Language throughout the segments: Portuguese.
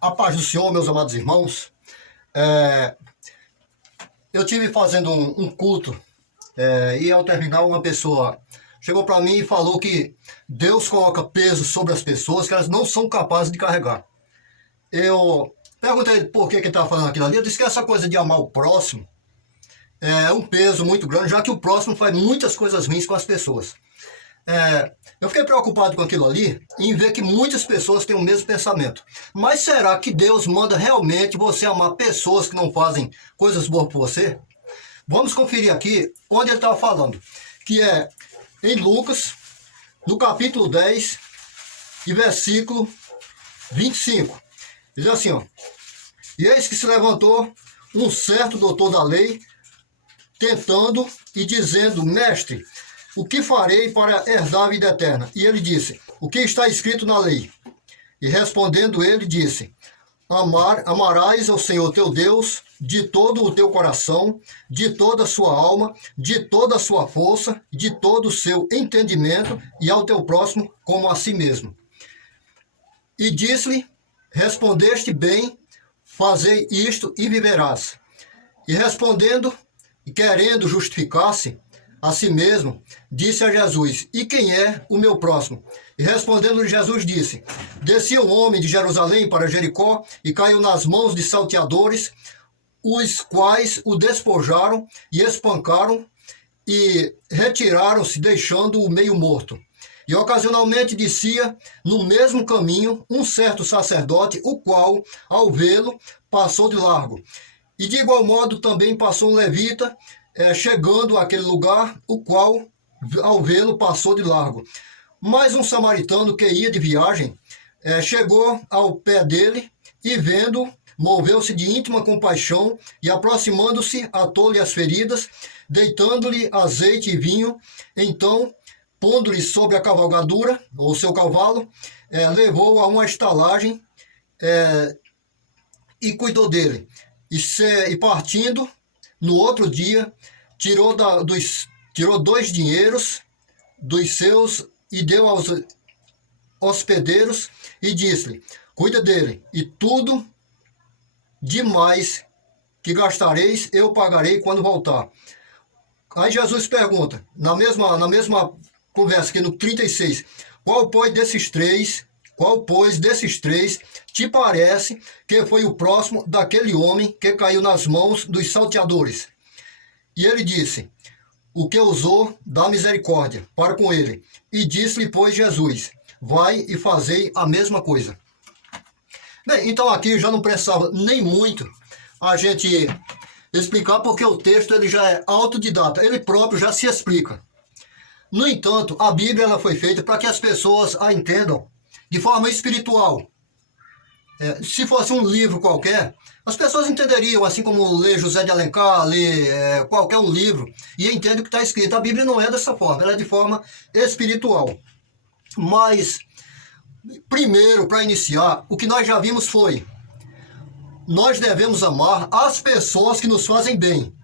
A paz do Senhor, meus amados irmãos. Eu tive fazendo um culto e ao terminar uma pessoa chegou para mim e falou que Deus coloca peso sobre as pessoas que elas não são capazes de carregar. Eu perguntei por que ele estava falando aquilo ali. Eu disse que essa coisa de amar o próximo é um peso muito grande, já que o próximo faz muitas coisas ruins com as pessoas. Eu fiquei preocupado com aquilo ali, em ver que muitas pessoas têm o mesmo pensamento. Mas será que Deus manda realmente você amar pessoas que não fazem coisas boas por você? Vamos conferir aqui onde ele estava falando, que é em Lucas, no capítulo 10, e versículo 25. Diz assim, ó: E eis que se levantou um certo doutor da lei, tentando e dizendo: Mestre, o que farei para herdar a vida eterna? E ele disse: O que está escrito na lei? E respondendo ele, disse: Amarás ao Senhor teu Deus de todo o teu coração, de toda a sua alma, de toda a sua força, de todo o seu entendimento, e ao teu próximo como a si mesmo. E disse-lhe: Respondeste bem, fazei isto e viverás. E respondendo e querendo justificar-se a si mesmo, disse a Jesus: E quem é o meu próximo? E respondendo-lhe Jesus disse: Descia um homem de Jerusalém para Jericó e caiu nas mãos de salteadores, os quais o despojaram e espancaram e retiraram-se, deixando-o meio morto. E ocasionalmente descia no mesmo caminho um certo sacerdote, o qual, ao vê-lo, passou de largo. E de igual modo também passou um levita, chegando àquele lugar, o qual, ao vê-lo, passou de largo. Mas um samaritano que ia de viagem, chegou ao pé dele e, vendo, moveu-se de íntima compaixão e, aproximando-se, atou-lhe as feridas, deitando-lhe azeite e vinho. Então, pondo-lhe sobre a cavalgadura, ou seu cavalo, levou-o a uma estalagem e cuidou dele. E partindo, no outro dia, tirou 2 dinheiros dos seus e deu aos hospedeiros e disse-lhe: Cuida dele, e tudo demais que gastareis eu pagarei quando voltar. Aí Jesus pergunta, na mesma conversa aqui no 36, qual pois desses três te parece que foi o próximo daquele homem que caiu nas mãos dos salteadores? E ele disse: O que usou da misericórdia para com ele. E disse-lhe, pois, Jesus: Vai e fazei a mesma coisa. Bem, então aqui já não precisava nem muito a gente explicar, porque o texto ele já é autodidata, ele próprio já se explica. No entanto, a Bíblia ela foi feita para que as pessoas a entendam de forma espiritual. Se fosse um livro qualquer, as pessoas entenderiam, assim como ler José de Alencar, ler qualquer um livro, e entende o que está escrito. A Bíblia não é dessa forma, ela é de forma espiritual. Mas, primeiro, para iniciar, o que nós já vimos foi: nós devemos amar as pessoas que nos fazem bem.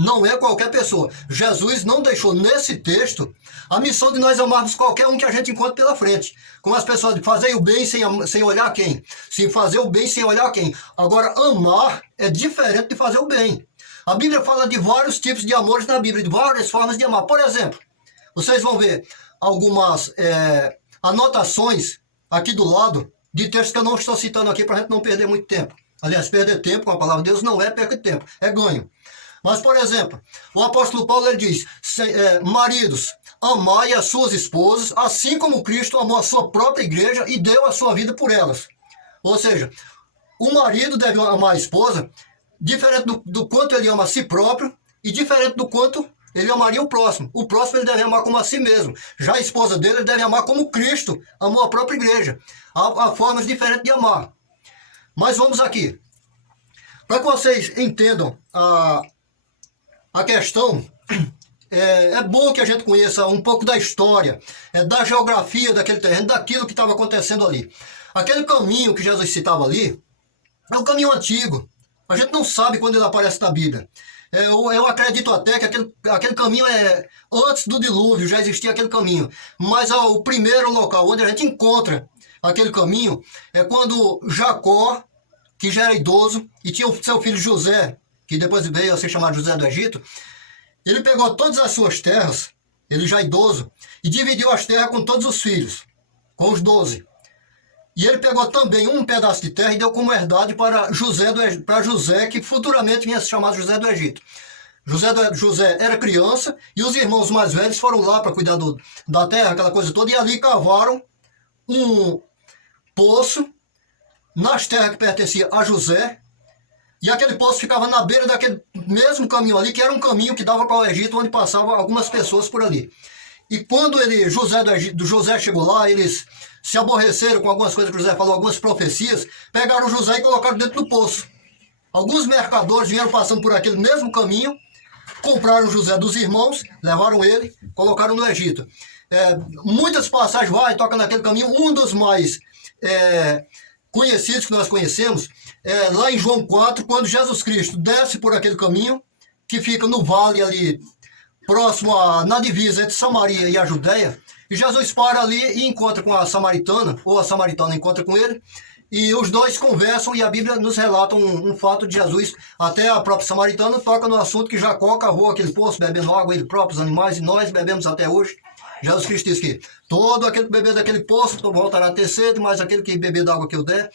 Não é qualquer pessoa. Jesus não deixou nesse texto a missão de nós amarmos qualquer um que a gente encontra pela frente. Como as pessoas dizem, fazer o bem sem olhar quem. Sim, fazer o bem sem olhar quem. Agora, amar é diferente de fazer o bem. A Bíblia fala de vários tipos de amores na Bíblia, de várias formas de amar. Por exemplo, vocês vão ver algumas anotações aqui do lado de textos que eu não estou citando aqui para a gente não perder muito tempo. Aliás, perder tempo com a palavra de Deus não é perda de tempo, é ganho. Mas, por exemplo, o apóstolo Paulo ele diz: maridos, amai as suas esposas, assim como Cristo amou a sua própria igreja e deu a sua vida por elas. Ou seja, o marido deve amar a esposa diferente do quanto ele ama a si próprio e diferente do quanto ele amaria o próximo. O próximo ele deve amar como a si mesmo. Já a esposa dele ele deve amar como Cristo amou a própria igreja. Há formas diferentes de amar. Mas vamos aqui. Para que vocês entendam a questão, é bom que a gente conheça um pouco da história, da geografia daquele terreno, daquilo que estava acontecendo ali. Aquele caminho que Jesus citava ali é um caminho antigo. A gente não sabe quando ele aparece na Bíblia. Eu acredito até que aquele caminho antes do dilúvio, já existia aquele caminho. Mas o primeiro local onde a gente encontra aquele caminho é quando Jacó, que já era idoso, e tinha o seu filho José, que depois veio a ser chamado José do Egito, ele pegou todas as suas terras, ele já idoso, e dividiu as terras com todos os filhos, com os 12. E ele pegou também um pedaço de terra e deu como herdade para José, que futuramente vinha se chamar José do Egito. José era criança e os irmãos mais velhos foram lá para cuidar da terra, aquela coisa toda, e ali cavaram um poço nas terras que pertenciam a José, e aquele poço ficava na beira daquele mesmo caminho ali, que era um caminho que dava para o Egito, onde passavam algumas pessoas por ali. E quando José chegou lá, eles se aborreceram com algumas coisas que José falou, algumas profecias, pegaram José e colocaram dentro do poço. Alguns mercadores vieram passando por aquele mesmo caminho, compraram José dos irmãos, levaram ele, colocaram no Egito. Muitas passagens vai, toca naquele caminho. Um dos mais conhecidos que nós conhecemos é lá em João 4, quando Jesus Cristo desce por aquele caminho, que fica no vale ali, próximo na divisa entre Samaria e a Judéia, e Jesus para ali e encontra com a samaritana, ou a samaritana encontra com ele, e os dois conversam, e a Bíblia nos relata um fato de Jesus. Até a própria samaritana toca no assunto que Jacó cavou aquele poço, bebendo água, ele próprio, os animais, e nós bebemos até hoje. Jesus Cristo diz que todo aquele que beber daquele poço voltará a ter sede, mas aquele que beber da água que eu der,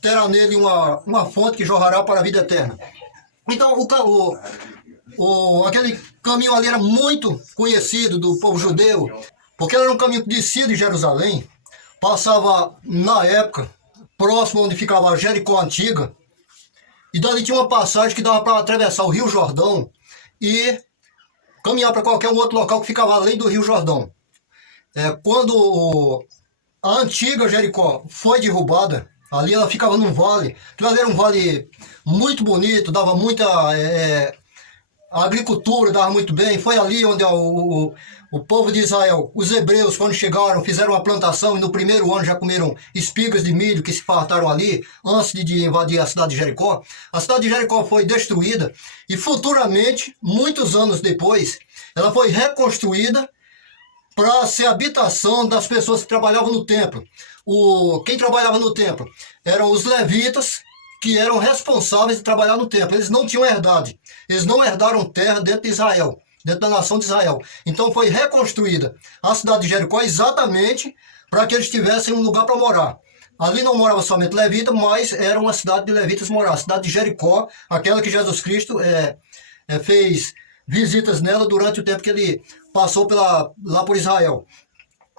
terá nele uma fonte que jorrará para a vida eterna. Então, aquele caminho ali era muito conhecido do povo judeu, porque era um caminho que descia de Jerusalém, passava, na época, próximo onde ficava a Jericó Antiga, e dali tinha uma passagem que dava para atravessar o Rio Jordão e caminhar para qualquer outro local que ficava além do Rio Jordão. Quando a antiga Jericó foi derrubada, ali ela ficava num vale, aquilo ali era um vale muito bonito, dava muita... a agricultura dava muito bem. Foi ali onde o povo de Israel, os hebreus, quando chegaram, fizeram uma plantação e no primeiro ano já comeram espigas de milho que se fartaram ali, antes de invadir a cidade de Jericó. A cidade de Jericó foi destruída e futuramente, muitos anos depois, ela foi reconstruída para ser habitação das pessoas que trabalhavam no templo. Quem trabalhava no templo eram os levitas, que eram responsáveis de trabalhar no templo. Eles não tinham herdade. Eles não herdaram terra dentro de Israel, dentro da nação de Israel. Então foi reconstruída a cidade de Jericó exatamente para que eles tivessem um lugar para morar. Ali não morava somente levita, mas era uma cidade de levitas morar. A cidade de Jericó, aquela que Jesus Cristo fez visitas nela durante o tempo que ele passou lá por Israel.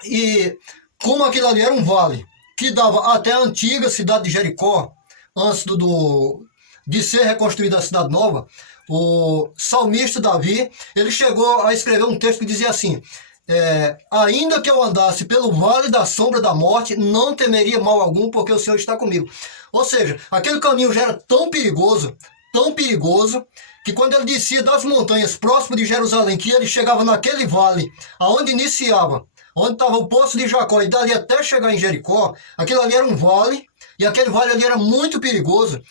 E como aquilo ali era um vale que dava até a antiga cidade de Jericó, antes de ser reconstruída a cidade nova, o salmista Davi, ele chegou a escrever um texto que dizia assim: ainda que eu andasse pelo vale da sombra da morte, não temeria mal algum, porque o Senhor está comigo. Ou seja, aquele caminho já era tão perigoso, que quando ele descia das montanhas próximo de Jerusalém, que ele chegava naquele vale, aonde iniciava, onde estava o poço de Jacó, e dali até chegar em Jericó, aquilo ali era um vale, e aquele vale ali era muito perigoso,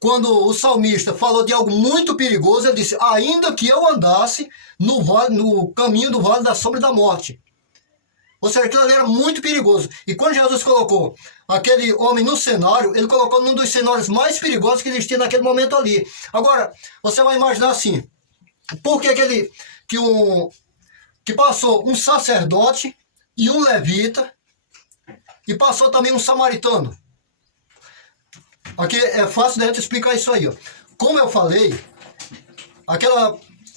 quando o salmista falou de algo muito perigoso, ele disse: ainda que eu andasse no caminho do vale da sombra da morte. Ou seja, aquilo ali era muito perigoso. E quando Jesus colocou aquele homem no cenário, ele colocou num dos cenários mais perigosos que existia naquele momento ali. Agora, você vai imaginar assim: por que que passou um sacerdote e um levita, e passou também um samaritano? Aqui é fácil da gente explicar isso aí, ó. Como eu falei,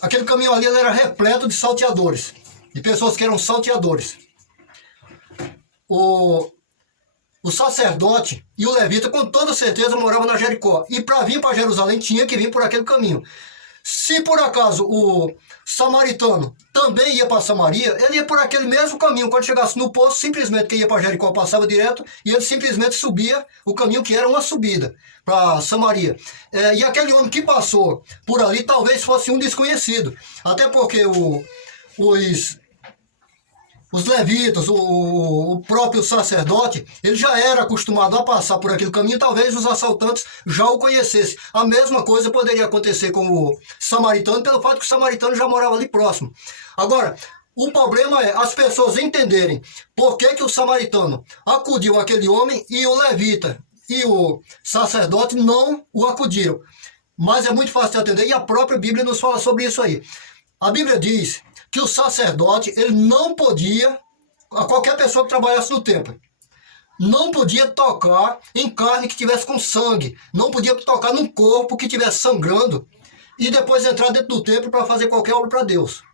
aquele caminho ali era repleto de salteadores, de pessoas que eram salteadores. O sacerdote e o levita, com toda certeza, moravam na Jericó. E para vir para Jerusalém, tinha que vir por aquele caminho. Se por acaso o samaritano também ia para Samaria, ele ia por aquele mesmo caminho. Quando chegasse no poço, simplesmente quem ia para Jericó passava direto e ele simplesmente subia o caminho que era uma subida para Samaria. E aquele homem que passou por ali talvez fosse um desconhecido. Até porque os levitas, o próprio sacerdote, ele já era acostumado a passar por aquele caminho, talvez os assaltantes já o conhecessem. A mesma coisa poderia acontecer com o samaritano, pelo fato que o samaritano já morava ali próximo. Agora, O problema é as pessoas entenderem por que o samaritano acudiu aquele homem e o levita e o sacerdote não o acudiram. Mas é muito fácil de entender e a própria Bíblia nos fala sobre isso aí. A Bíblia diz que o sacerdote, ele não podia, a qualquer pessoa que trabalhasse no templo, não podia tocar em carne que tivesse com sangue, não podia tocar num corpo que estivesse sangrando e depois entrar dentro do templo para fazer qualquer obra para Deus.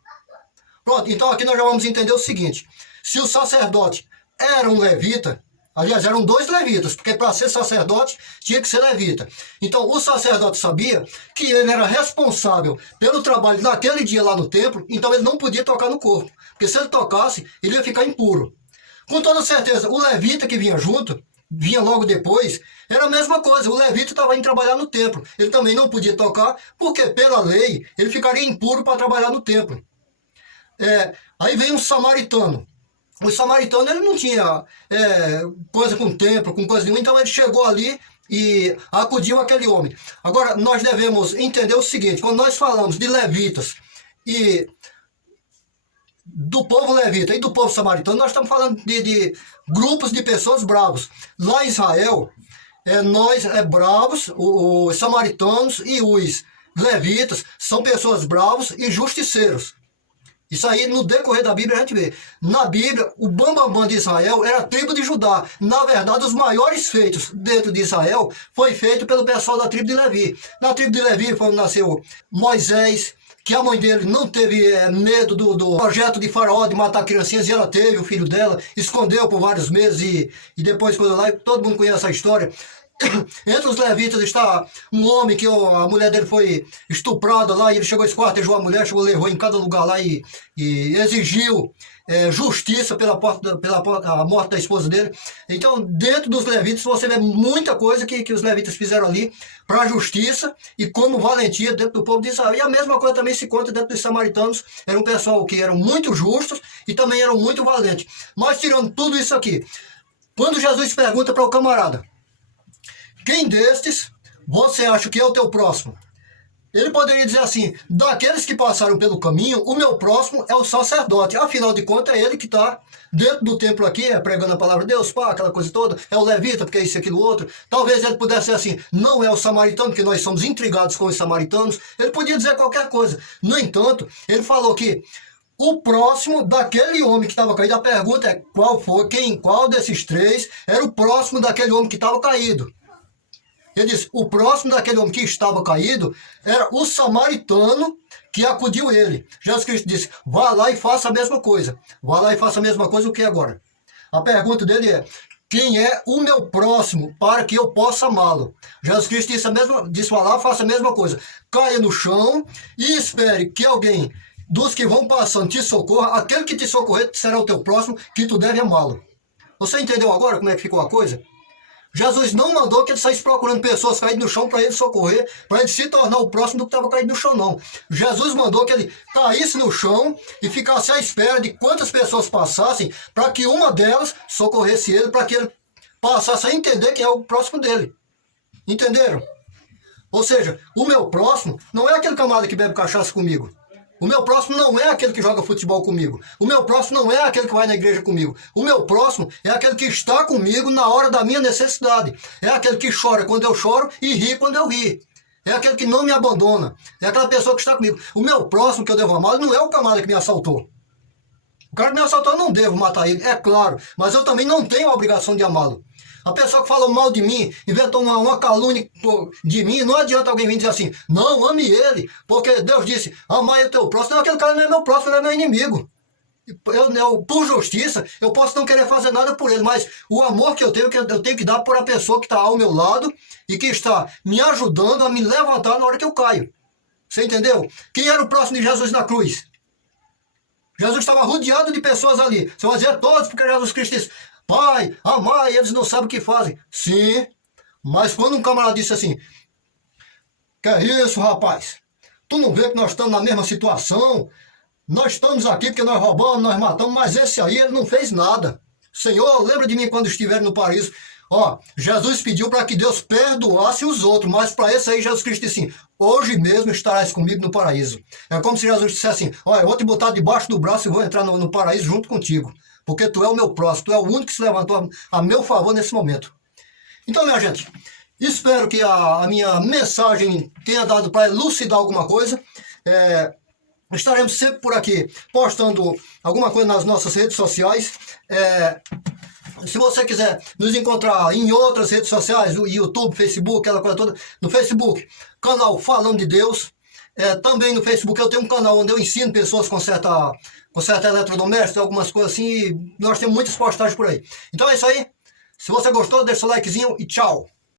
Pronto, então aqui nós já vamos entender o seguinte: se o sacerdote era um levita, aliás, eram dois levitas, porque para ser sacerdote tinha que ser levita. Então o sacerdote sabia que ele era responsável pelo trabalho naquele dia lá no templo, então ele não podia tocar no corpo, porque se ele tocasse, ele ia ficar impuro. Com toda certeza, o levita que vinha junto, vinha logo depois, era a mesma coisa. O levita estava indo trabalhar no templo. Ele também não podia tocar, porque pela lei ele ficaria impuro para trabalhar no templo. Aí vem um samaritano. O samaritano ele não tinha coisa com templo, com coisa nenhuma, então ele chegou ali e acudiu aquele homem. Agora, nós devemos entender o seguinte: quando nós falamos de levitas e do povo levita e do povo samaritano, nós estamos falando de grupos de pessoas bravos. Lá em Israel, nós bravos, os samaritanos e os levitas são pessoas bravos e justiceiros. Isso aí, no decorrer da Bíblia, a gente vê. Na Bíblia, o bambambam de Israel era a tribo de Judá. Na verdade, os maiores feitos dentro de Israel foi feito pelo pessoal da tribo de Levi. Na tribo de Levi foi onde nasceu Moisés, que a mãe dele não teve medo do projeto de Faraó de matar criancinhas, e ela teve, o filho dela, escondeu por vários meses e depois foi lá, e todo mundo conhece a história. Entre os levitas está um homem que a mulher dele foi estuprada lá, e ele chegou, esquartejou a mulher, levou em cada lugar lá e exigiu justiça pela a morte da esposa dele. Então, dentro dos levitas, você vê muita coisa que os levitas fizeram ali para a justiça e como valentia dentro do povo de Israel. E a mesma coisa também se conta dentro dos samaritanos. Era um pessoal que eram muito justos e também eram muito valentes. Mas tirando tudo isso aqui, quando Jesus pergunta para o camarada: quem destes você acha que é o teu próximo? Ele poderia dizer assim: daqueles que passaram pelo caminho, o meu próximo é o sacerdote. Afinal de contas, é ele que está dentro do templo aqui, pregando a palavra de Deus, pá, aquela coisa toda. É o levita, porque é isso e aquilo outro. Talvez ele pudesse ser assim: não é o samaritano, porque nós somos intrigados com os samaritanos. Ele podia dizer qualquer coisa. No entanto, ele falou que o próximo daquele homem que estava caído, a pergunta é qual desses três era o próximo daquele homem que estava caído? Ele disse: o próximo daquele homem que estava caído era o samaritano que acudiu ele. Jesus Cristo disse: vá lá e faça a mesma coisa. Vá lá e faça a mesma coisa, o que agora? A pergunta dele é: quem é o meu próximo para que eu possa amá-lo? Jesus Cristo disse: vá lá, faça a mesma coisa. Caia no chão e espere que alguém dos que vão passando te socorra. Aquele que te socorrer será o teu próximo, que tu deve amá-lo. Você entendeu agora como é que ficou a coisa? Jesus não mandou que ele saísse procurando pessoas caídas no chão para ele socorrer, para ele se tornar o próximo do que estava caído no chão, não. Jesus mandou que ele caísse no chão e ficasse à espera de quantas pessoas passassem, para que uma delas socorresse ele, para que ele passasse a entender quem é o próximo dele. Entenderam? Ou seja, o meu próximo não é aquele camarada que bebe cachaça comigo. O meu próximo não é aquele que joga futebol comigo. O meu próximo não é aquele que vai na igreja comigo. O meu próximo é aquele que está comigo na hora da minha necessidade. É aquele que chora quando eu choro e ri quando eu ri. É aquele que não me abandona. É aquela pessoa que está comigo. O meu próximo que eu devo amar não é o camarada que me assaltou. O cara que me assaltou, eu não devo matar ele, é claro. Mas eu também não tenho a obrigação de amá-lo. A pessoa que falou mal de mim, inventou uma calúnia de mim, não adianta alguém vir dizer assim: não, ame ele, porque Deus disse: amai o teu próximo. Não, aquele cara não é meu próximo, ele é meu inimigo. Por justiça, eu posso não querer fazer nada por ele, mas o amor que eu tenho que dar por a pessoa que está ao meu lado e que está me ajudando a me levantar na hora que eu caio. Você entendeu? Quem era o próximo de Jesus na cruz? Jesus estava rodeado de pessoas ali. Você vai dizer todos, porque Jesus Cristo disse: Pai, amai, eles não sabem o que fazem. Sim, mas quando um camarada disse assim: que é isso, rapaz? Tu não vê que nós estamos na mesma situação? Nós estamos aqui porque nós roubamos, nós matamos, mas esse aí ele não fez nada. Senhor, lembra de mim quando estiver no paraíso. Ó, Jesus pediu para que Deus perdoasse os outros, mas para esse aí Jesus Cristo disse assim, hoje mesmo estarás comigo no paraíso. É como se Jesus dissesse assim, olha, eu vou te botar debaixo do braço e vou entrar no paraíso junto contigo, porque tu é o meu próximo, tu é o único que se levantou a meu favor nesse momento. Então, minha gente, espero que a minha mensagem tenha dado para elucidar alguma coisa. Estaremos sempre por aqui postando alguma coisa nas nossas redes sociais. Se você quiser nos encontrar em outras redes sociais, o YouTube, Facebook, aquela coisa toda, no Facebook, canal Falando de Deus. Também no Facebook eu tenho um canal onde eu ensino pessoas a consertar eletrodomésticos, algumas coisas assim, e nós temos muitas postagens por aí. Então é isso aí. Se você gostou, deixa o likezinho e tchau!